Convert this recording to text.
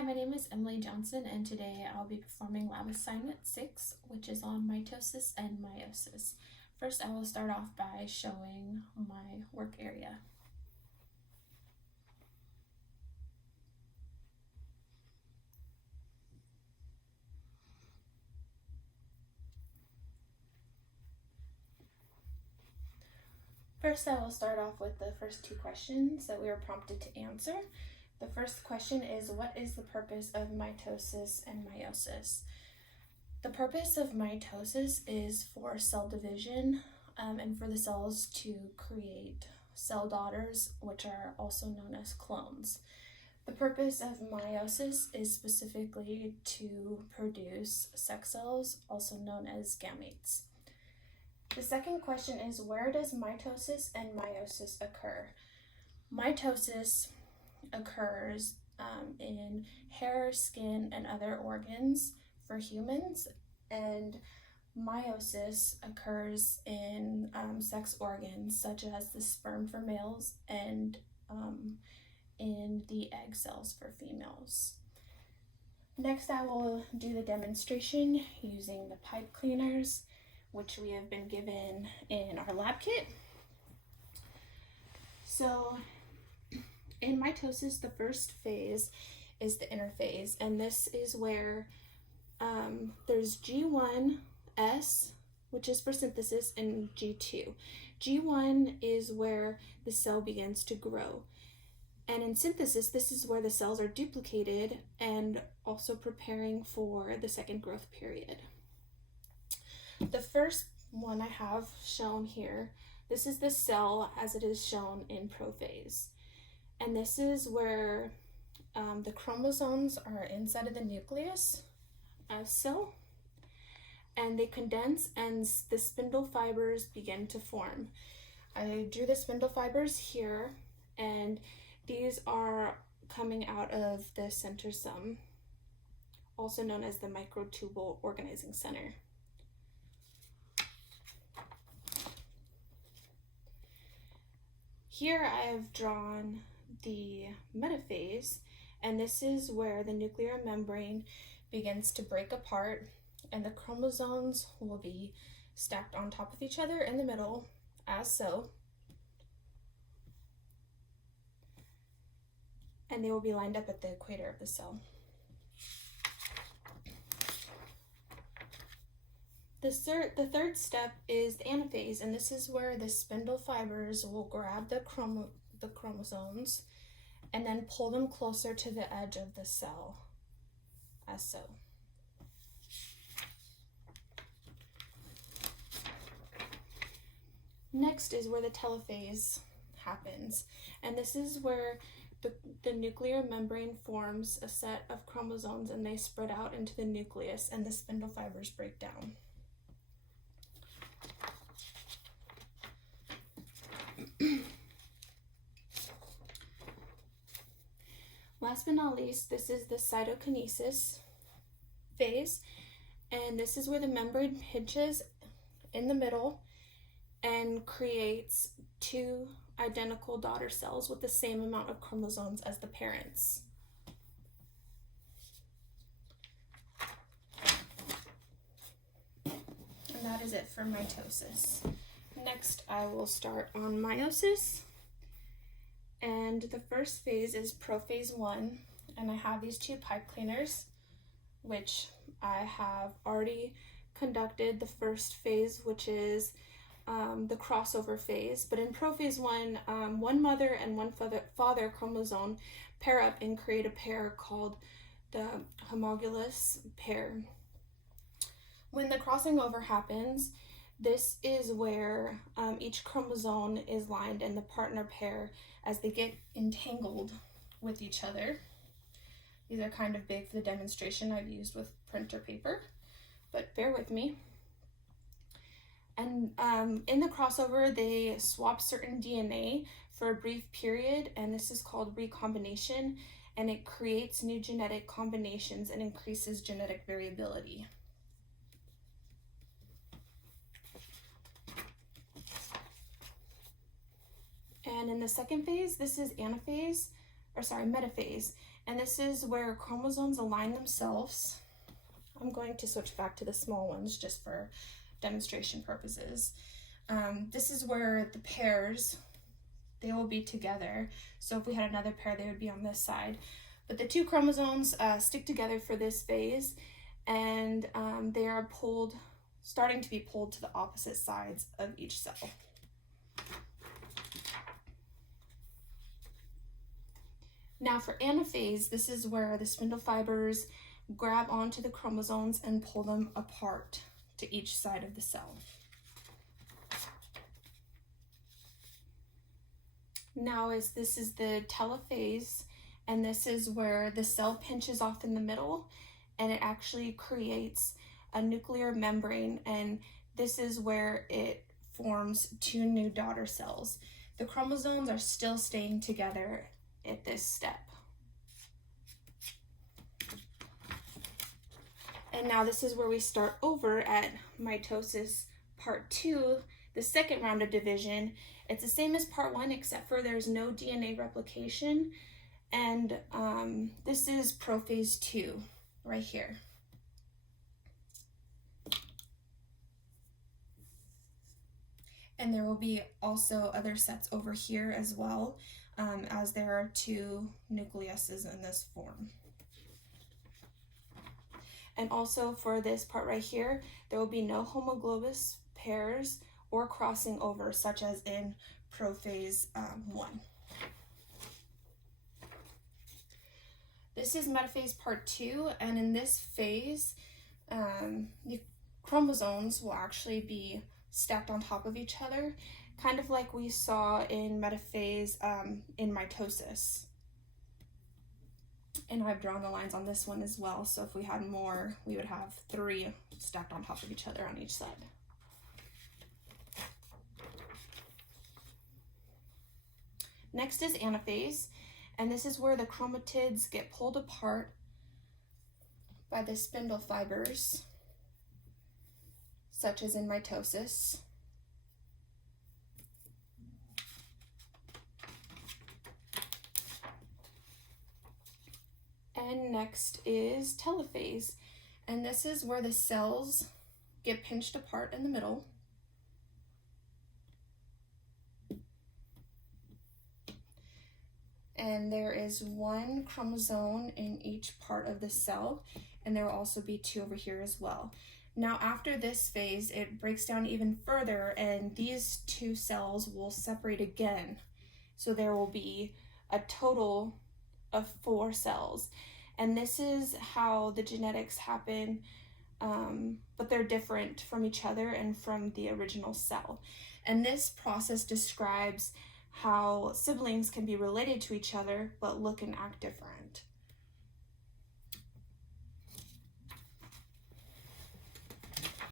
Hi, my name is Emily Johnson, and today I'll be performing lab assignment 6, which is on mitosis and meiosis. First, I will start off by showing my work area. First, I will start off with the first two questions that we were prompted to answer. The first question is, what is the purpose of mitosis and meiosis? The purpose of mitosis is for cell division and for the cells to create cell daughters, which are also known as clones. The purpose of meiosis is specifically to produce sex cells, also known as gametes. The second question is, where does mitosis and meiosis occur? Mitosis occurs in hair, skin, and other organs for humans, and meiosis occurs in sex organs such as the sperm for males and in the egg cells for females. Next, I will do the demonstration using the pipe cleaners, which we have been given in our lab kit. So in mitosis, the first phase is the interphase, and this is where there's G1S, which is for synthesis, and G2. G1 is where the cell begins to grow. And in synthesis, this is where the cells are duplicated and also preparing for the second growth period. The first one I have shown here, this is the cell as it is shown in prophase. And this is where the chromosomes are inside of the nucleus as so, and they condense and the spindle fibers begin to form. I drew the spindle fibers here, and these are coming out of the centrosome, also known as the microtubule organizing center. Here I have drawn the metaphase, and this is where the nuclear membrane begins to break apart, and the chromosomes will be stacked on top of each other in the middle, as so. And they will be lined up at the equator of the cell. The third step is the anaphase, and this is where the spindle fibers will grab the chromosomes and then pull them closer to the edge of the cell, as so. Next is where the telophase happens, and this is where the nuclear membrane forms a set of chromosomes, and they spread out into the nucleus, and the spindle fibers break down. Last but not least, this is the cytokinesis phase, and this is where the membrane pinches in the middle and creates two identical daughter cells with the same amount of chromosomes as the parents. And that is it for mitosis. Next, I will start on meiosis. And the first phase is prophase 1, and I have these two pipe cleaners, which I have already conducted the first phase, which is the crossover phase. But in prophase 1, one mother and one father chromosome pair up and create a pair called the homologous pair. When the crossing over happens, this is where each chromosome is lined in the partner pair as they get entangled with each other. These are kind of big for the demonstration I've used with printer paper, but bear with me. And in the crossover, they swap certain DNA for a brief period, and this is called recombination, and it creates new genetic combinations and increases genetic variability. And in the second phase, this is anaphase, metaphase. And this is where chromosomes align themselves. I'm going to switch back to the small ones just for demonstration purposes. This is where the pairs, they will be together. So if we had another pair, they would be on this side. But the two chromosomes stick together for this phase, and they are starting to be pulled to the opposite sides of each cell. Now for anaphase, this is where the spindle fibers grab onto the chromosomes and pull them apart to each side of the cell. Now this is the telophase, and this is where the cell pinches off in the middle and it actually creates a nuclear membrane, and this is where it forms two new daughter cells. The chromosomes are still staying together at this step. And now this is where we start over at mitosis part 2, the second round of division. It's the same as part 1 except for there's no DNA replication, and this is prophase 2 right here. And there will be also other sets over here as well, as there are two nucleuses in this form. And also for this part right here, there will be no homologous pairs or crossing over, such as in prophase 1. This is metaphase part 2, and in this phase, the chromosomes will actually be stacked on top of each other, kind of like we saw in metaphase in mitosis. And I've drawn the lines on this one as well, so if we had more, we would have 3 stacked on top of each other on each side. Next is anaphase, and this is where the chromatids get pulled apart by the spindle fibers, such as in mitosis. And next is telophase, and this is where the cells get pinched apart in the middle. And there is 1 chromosome in each part of the cell, and there will also be 2 over here as well. Now after this phase, it breaks down even further, and these 2 cells will separate again. So there will be a total of 4 cells. And this is how the genetics happen, but they're different from each other and from the original cell. And this process describes how siblings can be related to each other but look and act different.